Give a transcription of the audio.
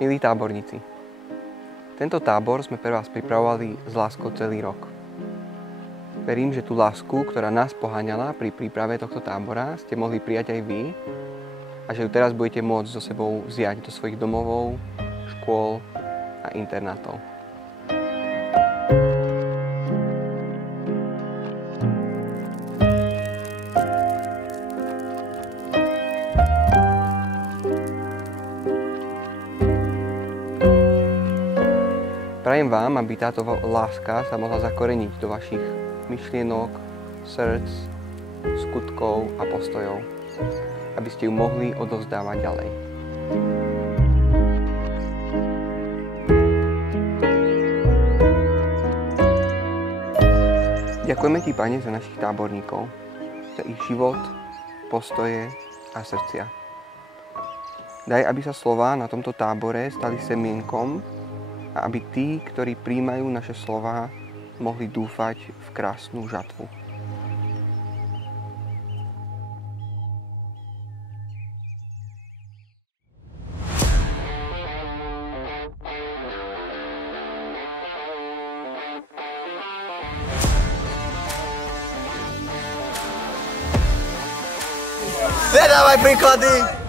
Milí táborníci, tento tábor sme pre vás pripravovali s láskou celý rok. Verím, že tú lásku, ktorá nás poháňala pri príprave tohto tábora, ste mohli prijať aj vy a že ju teraz budete môcť so sebou vziať do svojich domovov, škôl a internátov. Prajem vám, aby táto láska sa mohla zakoreniť do vašich myšlienok, srdc, skutkov a postojov, aby ste ju mohli odovzdávať ďalej. Ďakujeme ti, Pane, za našich táborníkov, za ich život, postoje a srdcia. Daj, aby sa slová na tomto tábore stali semienkom, a aby tí, ktorí prijímajú naše slová, mohli dúfať v krásnu žatvu. Nedávaj príklady!